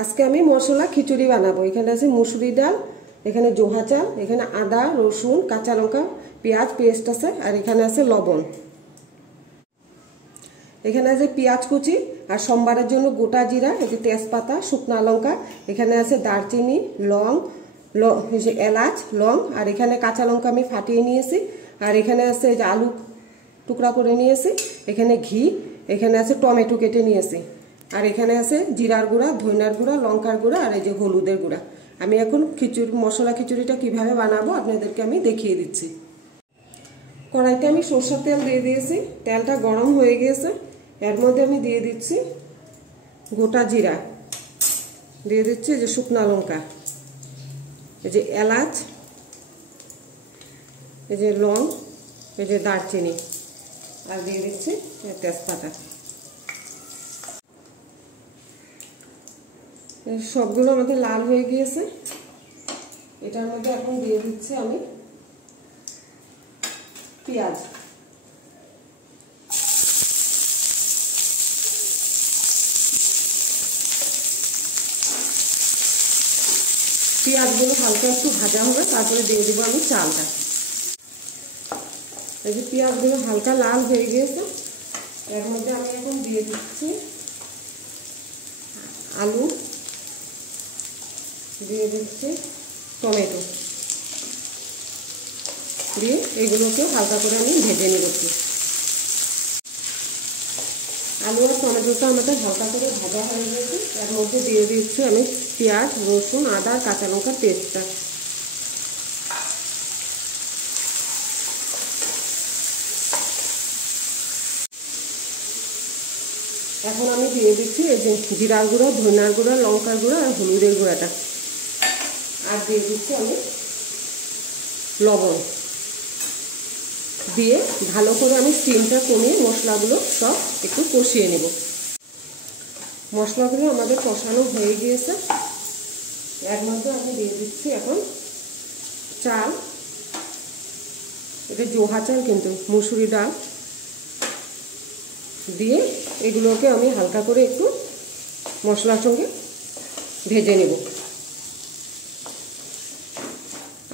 আজকে আমি মশলা খিচুড়ি বানাবো। এখানে আছে মুসুরি ডাল, এখানে জোহা চাল, এখানে আদা রসুন কাঁচা লঙ্কা পেঁয়াজ পেস্ট আছে, আর এখানে আছে লবণ। এখানে আছে পেঁয়াজ কুচি, আর সোমবারের জন্য গোটা জিরা, এই যে তেজপাতা শুকনা লঙ্কা, এখানে আছে দারচিনি লং এলাচ লং, আর এখানে কাঁচা লঙ্কা আমি ফাটিয়ে নিয়েছি, আর এখানে আছে যে আলু টুকরা করে নিয়েছি, এখানে ঘি, এখানে আছে টমেটো কেটে নিয়েছি, আর এখানে আছে জিরার গুঁড়া ধনিয়ার গুঁড়া লঙ্কার গুঁড়া, আর এই যে হলুদের গুঁড়া। আমি এখন মশলা খিচুড়িটা কিভাবে বানাবো আপনাদেরকে আমি দেখিয়ে দিচ্ছি। কড়াইতে আমি সরষের তেল দিয়ে দিয়েছি, তেলটা গরম হয়ে গিয়েছে। এর মধ্যে আমি দিয়ে দিচ্ছি গোটা জিরা, দিয়ে দিচ্ছি যে শুকনা লঙ্কা, এই যে এলাচ, এই যে লং, এই যে দারচিনি, আর দিয়ে দিচ্ছি তেজপাতা। সবগুলো আমাদের লাল হয়ে গিয়েছে। এটার মধ্যে এখন দিয়ে দিচ্ছি আমি পেঁয়াজ। পেঁয়াজগুলো হালকা একটু ভাজা হবে, তারপরে দিয়ে দেবো আমি চালটা। এই যে পেঁয়াজগুলো হালকা লাল হয়ে গিয়েছে, এর মধ্যে আমি এখন দিয়ে দিচ্ছি আলু, দিয়ে দিচ্ছি টমেটো, দিয়ে এগুলোকে হালকা করে আমি ভেজে নেব। আলু আর টমেটোটা আমাদের হালকা করে ভাজা হয়ে গেছে। এর মধ্যে দিয়ে দিচ্ছি আমি পেঁয়াজ রসুন আদা কাঁচা লঙ্কার পেস্টটা। এখন আমি দিয়ে দিচ্ছি এই যে জিরার গুঁড়ো ধনিয়ার গুঁড়ো লঙ্কার গুঁড়ো আর হলুদের গুঁড়াটা, আর দিয়ে দিচ্ছি আমি লবণ। দিয়ে ভালো করে আমি স্টিমটা কমিয়ে মশলাগুলো সব একটু কষিয়ে নেব। মশলাগুলো আমাদের কষানো হয়ে গিয়েছে। এর মধ্যে আমি দিয়ে দিচ্ছি এখন চাল, এটা জোহা চাল কিন্তু মুসুরি ডাল, দিয়ে এগুলোকে আমি হালকা করে একটু মশলার সঙ্গে ভেজে নেব।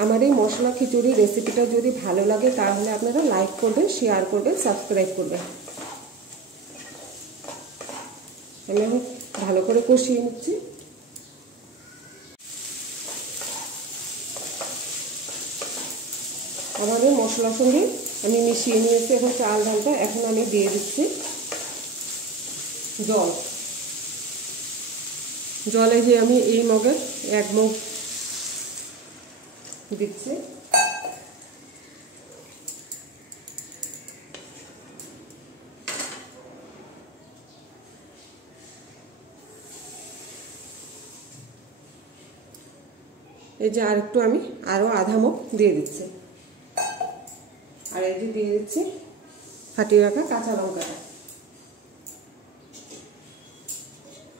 আমার এই মশলা খিচুড়ি রেসিপিটা যদি ভালো লাগে তাহলে আপনারা লাইক করবেন, শেয়ার করবেন, সাবস্ক্রাইব করবেন। আমি এখন ভালো করে কষিয়ে নিচ্ছি। আমাদের মশলার সঙ্গে আমি মিশিয়ে নিয়েছি এখন চাল ডালটা। এখন আমি দিয়ে দিচ্ছি জল। জলে যে আমি এই মগে 1 মগ দিচ্ছি। এই যে আরেকটু আমি আরো আধা মগ দিয়ে দিচ্ছি, আর এই যে দিয়ে দিচ্ছি ফাটিয়ে রাখা কাঁচা লঙ্কাটা,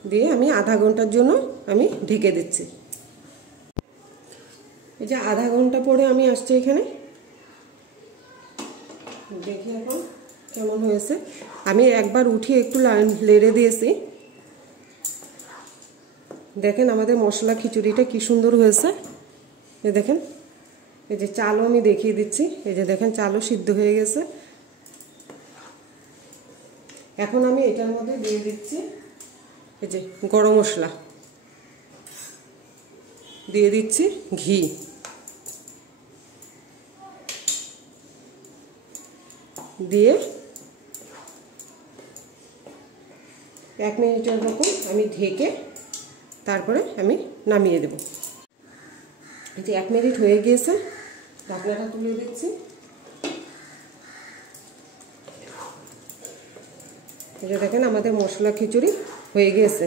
দিয়ে আমি আধা ঘন্টার জন্য আমি ঢেকে দিচ্ছি। এই যে আধা ঘন্টা পরে আমি আসছি এখানে, দেখি এখন কেমন হয়েছে। আমি একবার উঠিয়ে একটু লেড়ে দিয়েছি। দেখেন আমাদের মশলা খিচুড়িটা কি সুন্দর হয়েছে। এই দেখেন, এই যে চালও আমি দেখিয়ে দিচ্ছি। এই যে দেখেন চালও সিদ্ধ হয়ে গেছে। এখন আমি এটার মধ্যে দিয়ে দিচ্ছি এই যে গরম মশলা, দিয়ে দিচ্ছি ঘি, দিয়ে 1 মিনিটের মতো আমি ঢেকে তারপরে আমি নামিয়ে দেব। এই যে 1 মিনিট হয়ে গিয়েছে, ঢাকনাটা তুলে দিচ্ছি। এই যে দেখেন আমাদের মশলা খিচুড়ি হয়ে গিয়েছে।